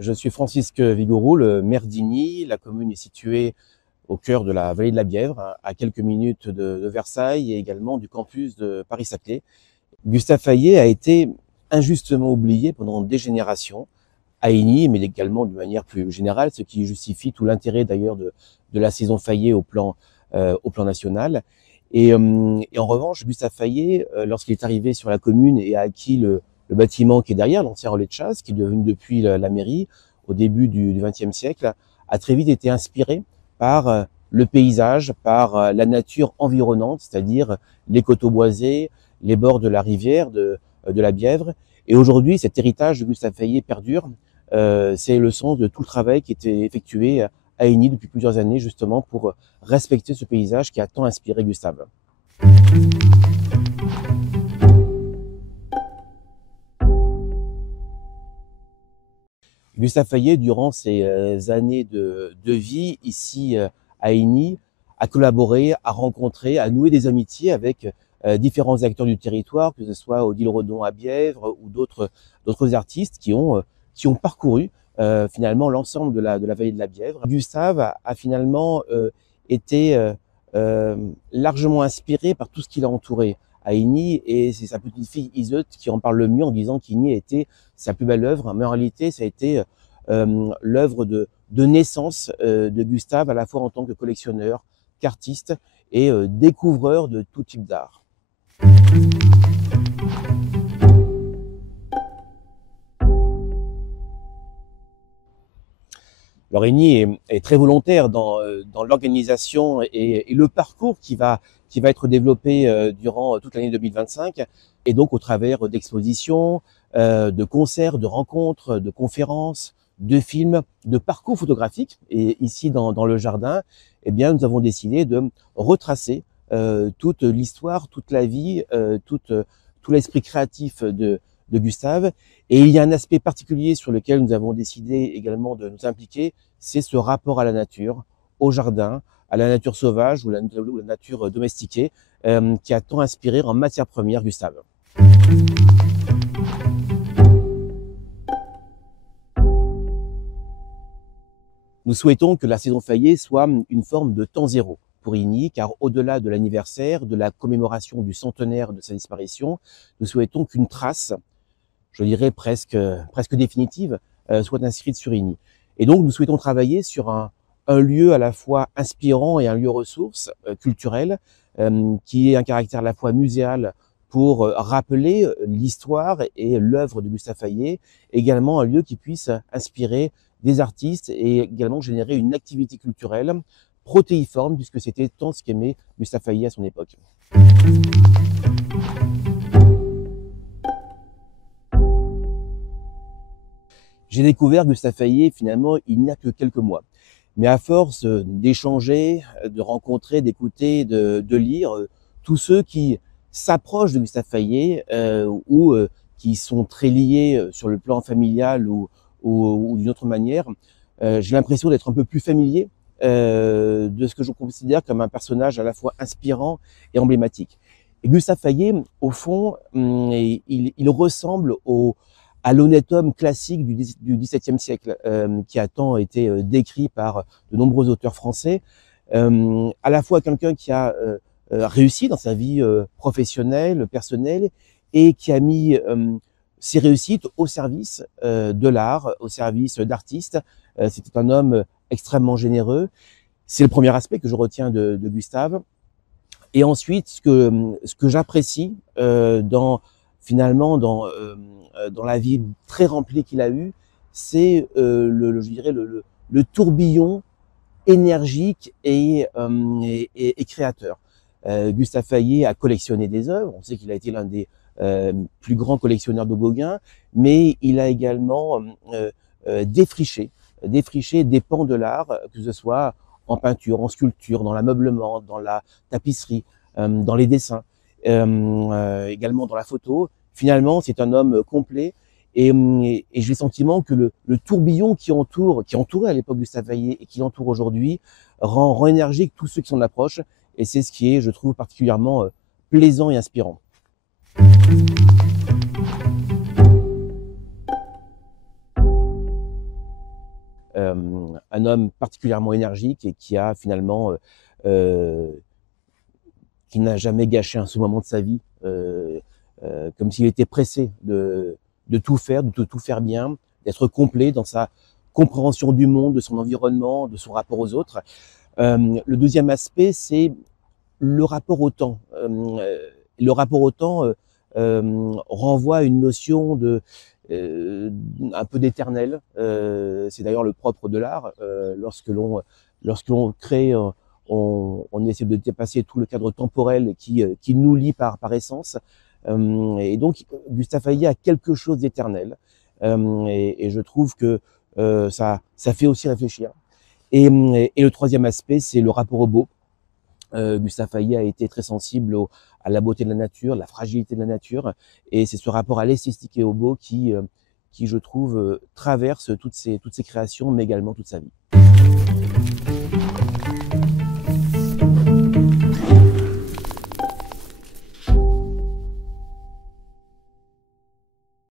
Je suis Francisque Vigouroux, le maire d'Igny. La commune est située au cœur de la vallée de la Bièvre, à quelques minutes de Versailles et également du campus de Paris-Saclay. Gustave Fayet a été injustement oublié pendant des générations à Igny, mais également de manière plus générale, ce qui justifie tout l'intérêt d'ailleurs de la saison Fayet au plan national. Et en revanche, Gustave Fayet, lorsqu'il est arrivé sur la commune et a acquis le bâtiment qui est derrière, l'ancien relais de chasse, qui est devenu depuis la mairie au début du XXe siècle, a très vite été inspiré par le paysage, par la nature environnante, c'est-à-dire les coteaux boisés, les bords de la rivière, de la Bièvre. Et aujourd'hui, cet héritage de Gustave Fayet perdure. C'est le sens de tout le travail qui était effectué à Igny depuis plusieurs années, justement, pour respecter ce paysage qui a tant inspiré Gustave. Gustave Fayet, durant ses années de vie ici à Igny, a collaboré, a rencontré, a noué des amitiés avec différents acteurs du territoire, que ce soit Odile Redon à Bièvre ou d'autres artistes qui ont parcouru finalement l'ensemble de la vallée de la Bièvre. Gustave a finalement été largement inspiré par tout ce qui l'a entouré à Igny, et c'est sa petite-fille Iseut qui en parle le mieux en disant qu'Igny a été sa plus belle œuvre, mais en réalité ça a été l'œuvre de naissance de Gustave, à la fois en tant que collectionneur, qu'artiste et découvreur de tout type d'art. Alors Igny est très volontaire dans l'organisation et le parcours qui va être développé durant toute l'année 2025, et donc au travers d'expositions, de concerts, de rencontres, de conférences, de films, de parcours photographiques. Et ici dans le jardin, eh bien, nous avons décidé de retracer toute l'histoire, toute la vie, tout l'esprit créatif de Gustave. Et il y a un aspect particulier sur lequel nous avons décidé également de nous impliquer, c'est ce rapport à la nature, au jardin, à la nature sauvage ou la nature domestiquée, qui a tant inspiré en matière première Gustave. Nous souhaitons que la saison Fayet soit une forme de temps zéro pour Igny, car au-delà de l'anniversaire, de la commémoration du centenaire de sa disparition, nous souhaitons qu'une trace, je dirais presque définitive, soit inscrite sur Igny. Et donc nous souhaitons travailler sur un lieu à la fois inspirant et un lieu ressource culturel, qui ait un caractère à la fois muséal pour rappeler l'histoire et l'œuvre de Gustave Fayet, également un lieu qui puisse inspirer des artistes et également générer une activité culturelle protéiforme, puisque c'était tant ce qu'aimait Gustave Fayet à son époque. J'ai découvert Gustave Fayet, finalement, il n'y a que quelques mois. Mais à force d'échanger, de rencontrer, d'écouter, de lire, tous ceux qui s'approchent de Gustave Fayet ou qui sont très liés sur le plan familial ou d'une autre manière, j'ai l'impression d'être un peu plus familier de ce que je considère comme un personnage à la fois inspirant et emblématique. Et Gustave Fayet, au fond, il ressemble à l'honnête homme classique du XVIIe siècle, qui a tant été décrit par de nombreux auteurs français, à la fois quelqu'un qui a réussi dans sa vie professionnelle, personnelle, et qui a mis ses réussites au service de l'art, au service d'artistes. C'était un homme extrêmement généreux. C'est le premier aspect que je retiens de Gustave. Et ensuite, ce que j'apprécie finalement dans la vie très remplie qu'il a eue, c'est je dirais le tourbillon énergique et créateur. Gustave Fayet a collectionné des œuvres. On sait qu'il a été l'un des plus grands collectionneurs de Gauguin, mais il a également défriché des pans de l'art, que ce soit en peinture, en sculpture, dans l'ameublement, dans la tapisserie, dans les dessins, également dans la photo. Finalement, c'est un homme complet, et j'ai le sentiment que le tourbillon qui entourait à l'époque Gustave Fayet et qui l'entoure aujourd'hui rend énergique tous ceux qui s'en approchent, et c'est ce qui est, je trouve, particulièrement plaisant et inspirant. un homme particulièrement énergique et qui a finalement qui n'a jamais gâché un seul moment de sa vie, comme s'il était pressé de tout faire, de tout faire bien, d'être complet dans sa compréhension du monde, de son environnement, de son rapport aux autres. Le deuxième aspect, c'est le rapport au temps. Le rapport au temps renvoie à une notion un peu d'éternel. C'est d'ailleurs le propre de l'art. Lorsque l'on crée, on essaie de dépasser tout le cadre temporel qui nous lie par essence. Et donc, Gustave Hayet a quelque chose d'éternel. Et je trouve que ça fait aussi réfléchir. Et le troisième aspect, c'est le rapport au beau. Gustave Hayet a été très sensible à la beauté de la nature, la fragilité de la nature, et c'est ce rapport à l'esthétique et au beau qui je trouve, traverse toutes ses créations, mais également toute sa vie.